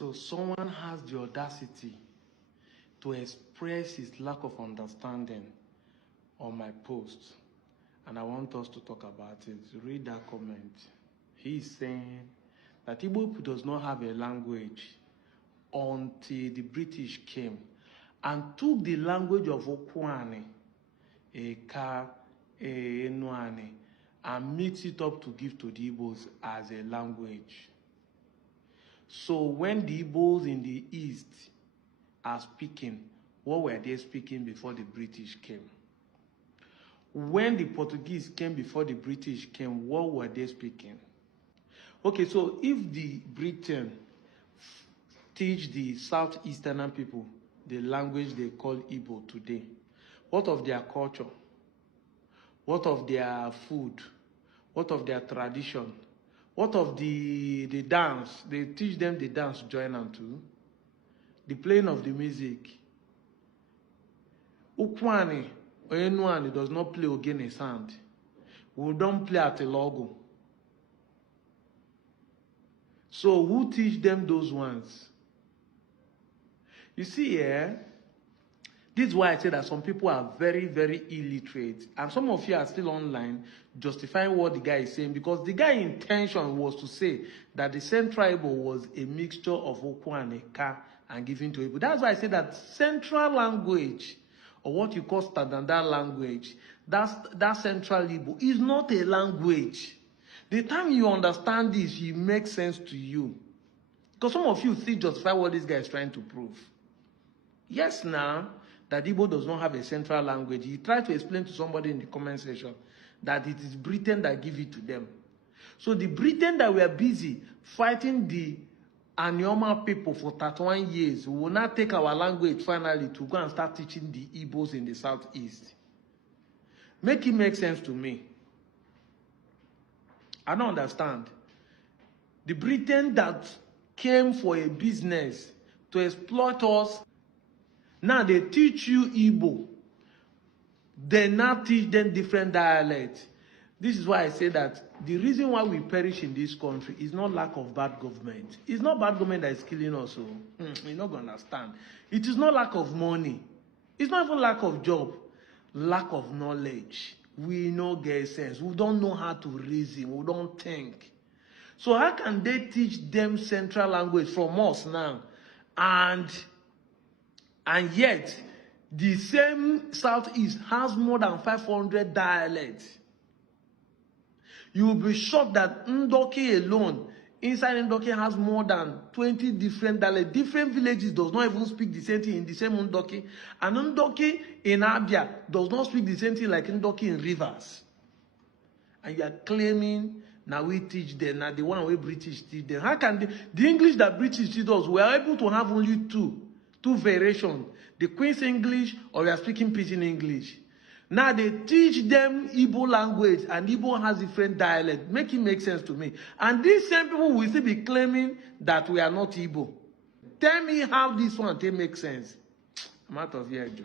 So someone has the audacity to express his lack of understanding on my post. And I want us to talk about it. Read that comment. He is saying that Igbo does not have a language until the British came and took the language of Ukwuani, Enuani, and mixed it up to give to the Igbos as a language. So when the Igbos in the East are speaking, what were they speaking before the British came? When the Portuguese came before the British came, what were they speaking? Okay, so if the Britain teach the Southeastern people the language they call Igbo today, what of their culture? What of their food? What of their tradition? What of the dance? They teach them the dance, join them too. The playing of the music. Ukwuani or Enuani does not play ogene sound. We don't play at a logo. So who teach them those ones? You see here, this is why I say that some people are very, very illiterate. And some of you are still online justifying what the guy is saying, because the guy's intention was to say that the Central Igbo was a mixture of Okwu and Eka and given to Igbo. That's why I say that Central language, or what you call standard language, that Central Igbo is not a language. The time you understand this, it makes sense to you. Because some of you still justify what this guy is trying to prove. Yes, now, that Igbo does not have a central language. He tried to explain to somebody in the comment section that it is Britain that give it to them. So the Britain that were busy fighting the Anioma people for 31 years will not take our language finally to go and start teaching the Igbos in the Southeast. Make it make sense to me. I don't understand. The Britain that came for a business to exploit us, now they teach you Igbo. They now teach them different dialects. This is why I say that the reason why we perish in this country is not lack of bad government. It's not bad government that is killing us. So you're not going to understand. It is not lack of money. It's not even lack of job. Lack of knowledge. We no get sense. We don't know how to reason. We don't think. So how can they teach them central language from us now? And yet, the same Southeast has more than 500 dialects. You will be shocked that Ndoki alone, inside Ndoki has more than 20 different dialects. Different villages does not even speak the same thing in the same Ndoki. And Ndoki in Abia does not speak the same thing like Ndoki in Rivers. And you are claiming, now we teach them, now the one way British teach them. How can the English that British teach us, we are able to have only two variations. The Queen's English, or we are speaking Pidgin English. Now they teach them Igbo language, and Igbo has different dialect. Make it make sense to me. And these same people will still be claiming that we are not Igbo. Tell me how this one makes sense. I'm out of here, Joe.